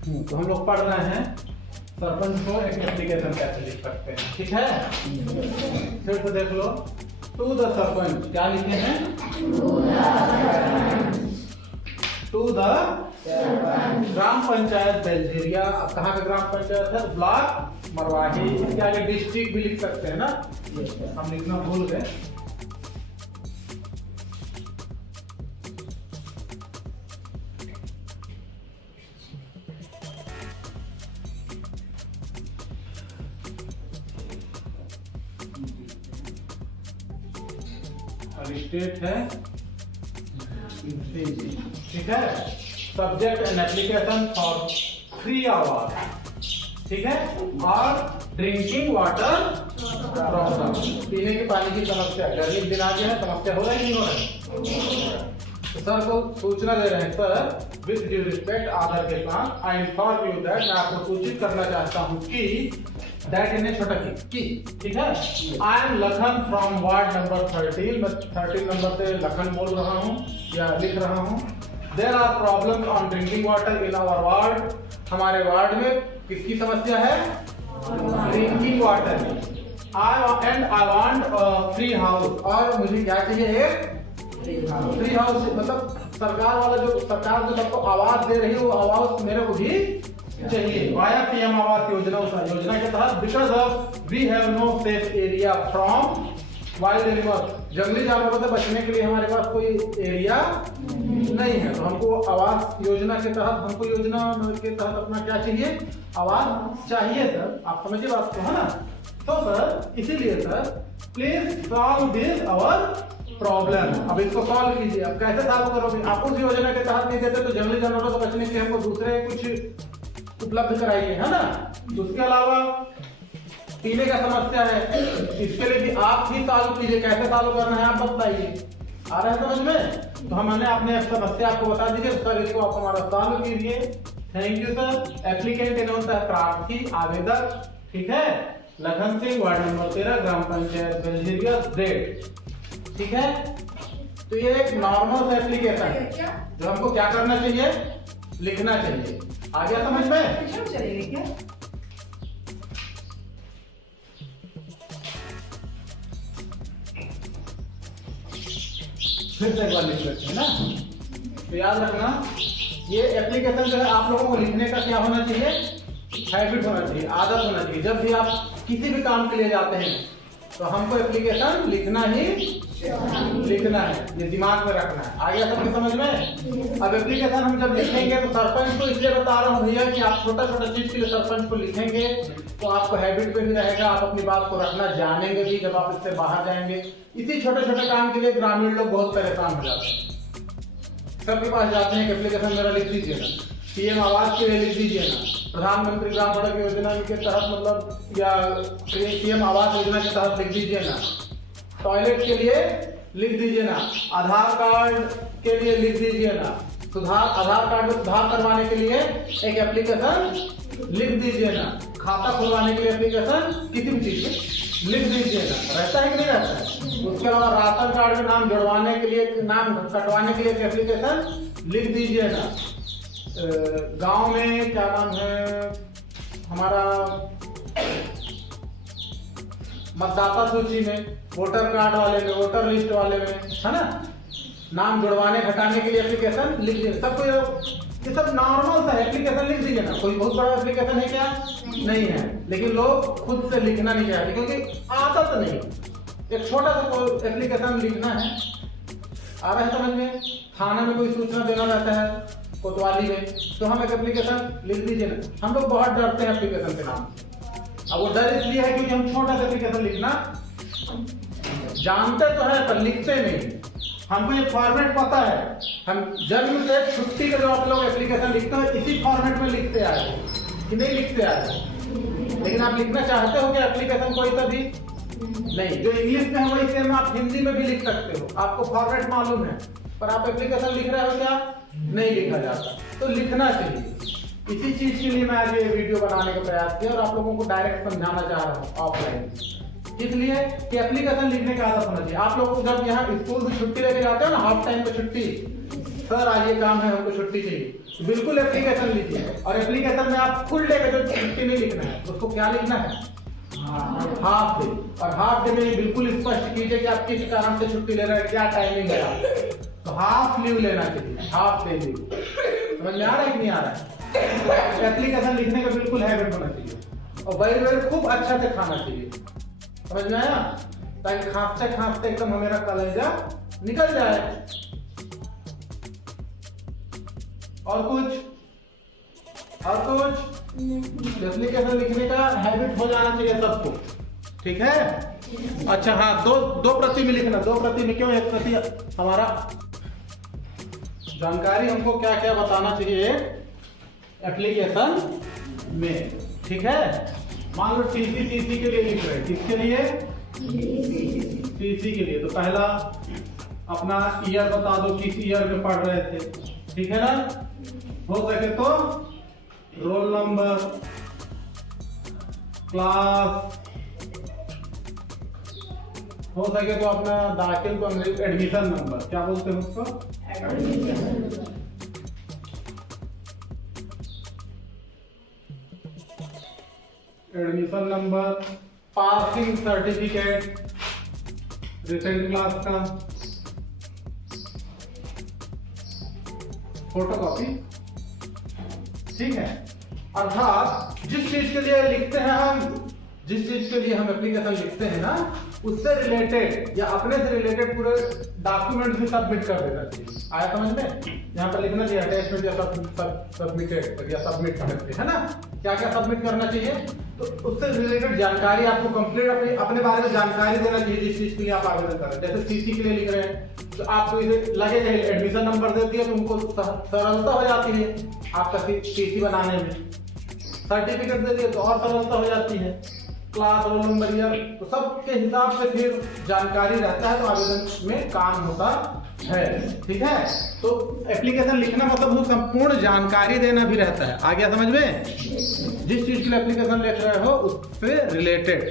तो हम लोग पढ़ रहे हैं सरपंच को एक एप्लीकेशन कैसे लिख सकते हैं, ठीक है। फिर से देख लो, टू द सरपंच, क्या लिखे हैं, to the gram panchayat Beljhiriya. कहाँ का ग्राम पंचायत है, ब्लॉक मरवाही। इसके आगे डिस्ट्रिक्ट भी लिख सकते हैं ना, हम लिखना भूल गए। स्टेट है, ठीक है। Subject an application for free hour, ठीक है। और ड्रिंकिंग वाटर प्रॉब्लम, पीने के पानी की समस्या। गर्मी दिन आ गया है, समस्या हो रहा है नहीं हो रहा है। तो सर को सूचना दे रहे हैं, सर विद ड्यू रिस्पेक्ट आदर के साथ आई इन्फॉर्म यू दैट, मैं आपको सूचित करना चाहता हूँ कि दैट इन छोटा की, ठीक है। I am Lakhan from ward number 13, मैं 13 नंबर से लखन बोल रहा हूँ या लिख रहा हूँ। There are problems on drinking water in our ward, हमारे वार्ड में किसकी समस्या है, drinking water. I want free house, और मुझे क्या चाहिए, एक फ्री हाउस। मतलब सरकार वाला जो सरकार जो सबको आवास दे रही है, वो आवास मेरे को भी चाहिए। वाया पीएम आवास योजना, उस योजना के तहत because of we have no safe area from wild animal, जंगली जानवरों से बचने के लिए हमारे पास कोई एरिया नहीं है। तो हमको आवास योजना के तहत, हमको योजना के तहत अपना क्या चाहिए, आवास चाहिए सर। आप समझिए बात को, है ना। तो सर इसीलिए sir please solve this our problem. अब इसको सॉल्व कीजिए। अब कैसे सॉल्व करोगे, आप उस योजना के तहत नहीं देते तो जंगली जानवरों से बचने के लिए हमको दूसरे कुछ उपलब्ध कराइए, है ना। उसके अलावा पीने का समस्या है, इसके लिए भी आप ही सॉल्व कीजिए। कैसे सॉल्व करना है आप बताइए, आ रहा है समझ में। तो हमने अपने समस्या आपको बता दीजिए सर, इसको आप हमारा सॉल्व कीजिए। Thank you sir. एप्लीकेंट के नाम है प्रार्थी, आवेदक, ठीक है, लखन सिंह, वार्ड नंबर 13, ग्राम पंचायत बेलझिरिया, डेट, ठीक है। तो ये एक नॉर्मल एप्लीकेशन है जो हमको क्या करना चाहिए, लिखना चाहिए। आ गया समझ में। चलेगी क्या, फिर से एक बार लिख सकते हैं ना। तो याद रखना, ये एप्लीकेशन जो है आप लोगों को लिखने का क्या होना चाहिए, हैबिट होना चाहिए, आदत होना चाहिए। जब भी आप किसी भी काम के लिए जाते हैं तो हमको एप्लीकेशन लिखना है, ये दिमाग में रखना है। आ गया सबकी समझ में। अब एप्लीकेशन हम जब लिखेंगे तो सरपंच को इसलिए बता रहा हूँ भैया कि आप छोटा छोटा चीज के लिए सरपंच को लिखेंगे तो आपको हैबिट पे भी रहेगा, आप अपनी बात को रखना जानेंगे भी जब आप इससे बाहर जाएंगे। इसी छोटे छोटे काम के लिए ग्रामीण लोग बहुत परेशान हो जाते हैं। सबके पास जाते हैं कि एप्लीकेशन मेरा लिख दीजिए ना, पीएम आवास के लिए लिख दीजिए ना, प्रधानमंत्री ग्राम सड़क योजना के तहत मतलब या पीएम आवास योजना के तहत लिख दीजिए ना, टॉयलेट के लिए लिख दीजिए ना, आधार कार्ड के लिए लिख दीजिए ना, आधार कार्ड में सुधार करवाने के लिए एक एप्लीकेशन लिख दीजिए ना, खाता खुलवाने के लिए एप्लीकेशन किसी भी चीज में लिख दीजिए ना। रहता है कि नहीं रहता है। उसके अलावा राशन कार्ड में नाम जुड़वाने के लिए, नाम कटवाने के लिए एप्लीकेशन लिख दीजिए ना। गांव में क्या नाम है हमारा, मतदाता सूची में, वोटर कार्ड वाले में, वोटर लिस्ट वाले में, है ना, नाम जुड़वाने घटाने के लिए एप्लीकेशन लिख दीजिए। सबको ये सब नॉर्मल सा एप्लीकेशन लिख दीजिए ना। कोई बहुत बड़ा एप्लीकेशन है क्या, नहीं है, लेकिन लोग खुद से लिखना नहीं चाहते क्योंकि आदत नहीं। एक छोटा सा एप्लीकेशन लिखना है, आ रहा है समझ में। थाना में कोई सूचना देना रहता है कोतवाली में, तो हम एक एप्लीकेशन लिख दीजिए ना। हम लोग बहुत डरते हैं एप्लीकेशन के नाम से। अब वो डर इसलिए है क्योंकि हम छोटा सा एप्लीकेशन लिखना जानते तो है पर लिखते नहीं। हमको ये फॉर्मेट पता है, हम जन्म से छुट्टी के जो आप लोग एप्लीकेशन लिखते हो इसी फॉर्मेट में लिखते आए कि नहीं लिखते आए। लेकिन आप लिखना चाहते हो कि एप्लीकेशन कोई सा भी नहीं, जो इंग्लिश में है वही सेम आप हिंदी में भी लिख सकते हो। आपको फॉर्मेट मालूम है पर आप एप्लीकेशन लिख रहे हो क्या, नहीं लिखा जाता। तो लिखना चाहिए। इसी चीज के लिए मैं आज ये वीडियो बनाने का प्रयास किया और आप लोगों को डायरेक्ट समझाना चाह रहा हूँ ऑफलाइन, इसलिए कि एप्लीकेशन लिखने का आदत होना चाहिए। आप लोग जब यहाँ स्कूल से छुट्टी लेके जाते हो ना, हाफ टाइम पे छुट्टी, सर आज ये काम है हमको छुट्टी चाहिए, बिल्कुल एप्लीकेशन लिखिए, और एप्लीकेशन में आप फुल डे का जो छुट्टी नहीं लिखना है, उसको क्या लिखना है, हाफ डे। और हाफ डे में बिल्कुल स्पष्ट कीजिए कि आप किस कारण से छुट्टी ले रहे हैं, क्या टाइमिंग है। तो हाफ लीव लेना चाहिए, हाफ डे लीव। समझ में आ रहा है कि नहीं आ रहा है? एप्लीकेशन लिखने का बिल्कुल हैबिट होना चाहिए, और बैर खूब अच्छा से खाना चाहिए। समझ में आया? ताकि खांसते खांसते एकदम हमेरा कलेजा निकल जाए। और कुछ एप्लीकेशन लिखने का हैबिट हो जाना चाहिए सबको, ठीक है? अच्छा हाँ, दो प्रति में लिखना। 2 प्रति में क्यों? 1 प्रति हमारा जानकारी हमको क्या क्या बताना चाहिए एप्लीकेशन में, ठीक है? मान लो टीसी के लिए लिख रहे हैं, किसके लिए? टीसी के लिए। तो पहला अपना ईयर बता दो, किस ईयर में पढ़ रहे थे, ठीक है ना? हो सके तो रोल नंबर, क्लास, हो सके तो अपना दाखिल को एडमिशन नंबर, क्या बोलते हैं उसको? Admission number, passing certificate recent class का, फोटोकॉपी, ठीक है? अर्थात जिस चीज के लिए लिखते हैं हम, जिस चीज के लिए हम एप्लीकेशन लिखते हैं ना, उससे रिलेटेड या अपने से रिलेटेड पूरे डॉक्यूमेंट भी सबमिट कर देना चाहिए। आया समझ में? यहाँ पर लिखना चाहिए अटैचमेंट या सबमिटेड या सबमिट करते है ना, क्या क्या सबमिट करना चाहिए। तो उससे रिलेटेड जानकारी आपको कंप्लीट अपने बारे में जानकारी देना चाहिए, जिस चीज के लिए आप आवेदन कर रहे हैं। जैसे सीसी के लिए लिख रहे हैं तो आपको इसे लगेगा एडमिशन नंबर दे दिया तो उनको सरलता हो जाती है आपका सीसी बनाने में। सर्टिफिकेट दे दिया तो और सरलता हो जाती है। क्लास, रोल नंबर, ईयर, तो सबके हिसाब से फिर जानकारी रहता है, तो आवेदन में काम होता है, ठीक है? तो एप्लीकेशन लिखना मतलब वो संपूर्ण जानकारी देना भी रहता है। आ गया समझ में? जिस चीज के लिए एप्लीकेशन लिख रहे हो उससे रिलेटेड।